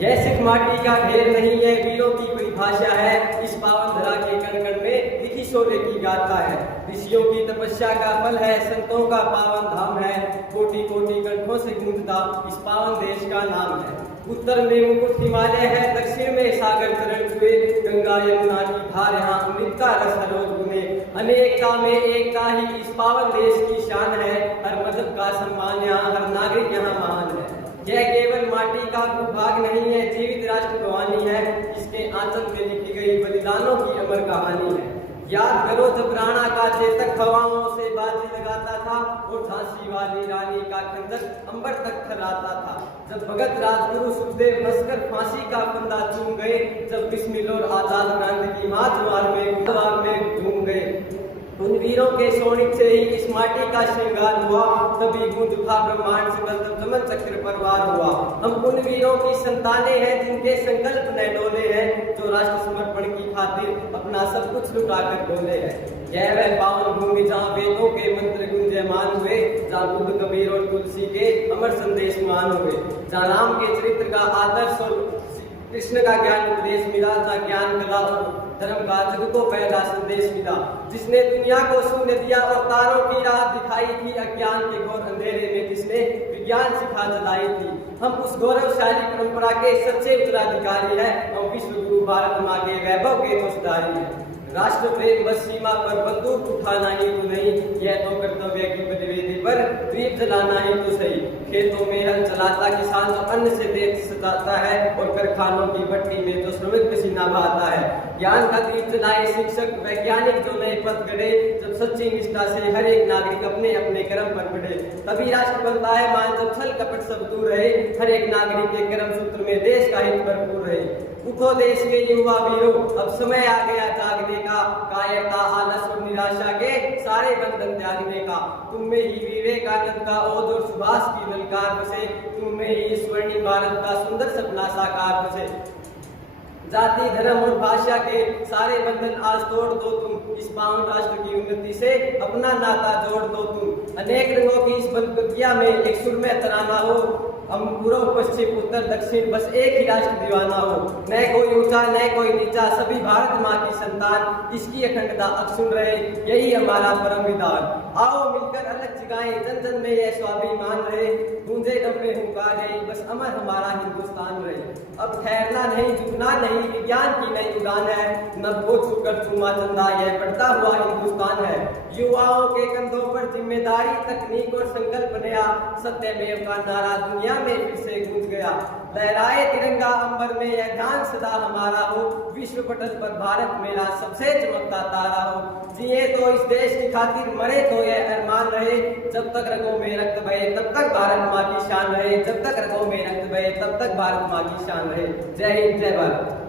यह सिर्फ माटी का ढेर नहीं है, वीरों की परिभाषा है। इस पावन धरा के कण कण में लिखी शौर्य की गाथा है। ऋषियों की तपस्या का फल है, संतों का पावन धाम है। कोटि कोटि कंठों से गूंजता इस पावन देश का नाम है। उत्तर में मुकुट हिमालय है, दक्षिण में सागर चरण छुए। गंगा यमुना की धार यहाँ अमृत का रस हर रोज गुने। अनेकता में एकता ही इस पावन देश की शान है। हर मजहब का सम्मान यहाँ, हर नागरिक यहाँ महान है। यह केवल माटी का भूभाग नहीं है, जीवित राष्ट्र कहानी है। इसके आंचल में लिखी गई बलिदानों की अमर कहानी है। याद करो जब राणा का चेतक हवाओं से बाजी लगाता था और झांसी वाली रानी का खंजर अंबर तक थर्राता था। जब भगत राजगुरु सुखदेव हंसकर फांसी का फंदा चूम गए, जब बिस्मिल और आजाद क्रांति की माँ जवार में झूम गए। उन वीरों के सोनिक से ही इस माटी का श्रृंगार हुआ, तभी गूंज उठा ब्रह्मांड से बल जमन चक्र पर वार हुआ। हम उन वीरों की संतानें हैं जिनके संकल्प न डोले हैं, जो राष्ट्र समर्पण की खातिर अपना सब कुछ लुटाकर बोले हैं। यह वह पावन भूमि जहाँ वेदों के मंत्र गुंजयमान हुए, जहाँ बुद्ध कबीर और तुलसी के अमर संदेश मान हुए, जहाँ राम के चरित्र का आदर्श और कृष्ण का ज्ञान उपदेश मिला, जहाँ ज्ञान कला और धर्म का जग को पहला संदेश मिला। जिसने दुनिया को शून्य दिया और तारों की राह दिखाई थी, अज्ञान के घोर अंधेरे में जिसने विज्ञान शिखा जलाई थी। हम उस गौरवशाली परंपरा के सच्चे उत्तराधिकारी हैं। हम विश्व गुरु भारत माँ के वैभव के दोषधारी हैं। राष्ट्र प्रेम बस सीमा पर बंदूक उठाना ही तो नहीं, यह तो कर्तव्य की बलिवेदी पर दीप जलाना ही तो सही। खेतों में हल चलाता किसान जो अन्न से देश सजाता है, और कारखानों की भट्टी में जो श्रमिक पसीना बहाता है। ज्ञान का दीप जलाए शिक्षक वैज्ञानिक जो नए पथ गढ़े, जब सच्ची निष्ठा से हर एक नागरिक अपने अपने कर्म पर बढ़े। तभी राष्ट्र बनता है मान, जब छल कपट सब दूर रहे। हर एक नागरिक के कर्म सूत्र में देश का हित भरपूर रहे। उठो देश के युवा वीरों, अब समय आ गया जागने का। कायरता आलस और निराशा के सारे बंधन त्यागने का। तुम में ही विवेकानंद का ओज और सुभाष की ललकार बसे। तुम में ही स्वर्णिम भारत का सुंदर सपना साकार बसे। जाति धर्म और भाषा के सारे बंधन आज तोड़ दो तुम। इस पावन राष्ट्र की उन्नति से अपना नाता जोड़ दो तुम। अनेक रंगों की इस बंधुकिया में एक सुर में तराना हो। हम पूर्व पश्चिम उत्तर दक्षिण बस एक ही राष्ट्र दीवाना हो। न कोई ऊंचा न कोई नीचा, सभी भारत माँ की संतान। इसकी अखंडता अक्षुण रहे, यही हमारा परम विधान। आओ मिलकर अलग जगाएं, जन जन में यह स्वाभिमान रहे। गूंजे डबरे हुंकार रहे, बस अमर हमारा हिंदुस्तान रहे। अब ठहरना नहीं, झुकना नहीं, विज्ञान की नई उड़ान है। नभ को छूकर चूमा चंदा, यह बढ़ता हुआ हिंदुस्तान है। युवाओं के कंधों पर जिम्मेदारी, तकनीक और संकल्प नया। सत्यमेव का नारा दुनिया में फिर से गूंज गया। लहराए तिरंगा अंबर में, यह ध्यान सदा हमारा हो। विश्व पटल पर भारत मेरा सबसे चमकता तारा हो। जिए तो इस देश की खातिर, मरे तो यह अरमान रहे। जब तक रगों में रक्त बहे तब तक भारत माँ की शान रहे। जब तक रगों में रक्त बहे तब तक भारत माँ की शान रहे। जय हिंद, जय भारत।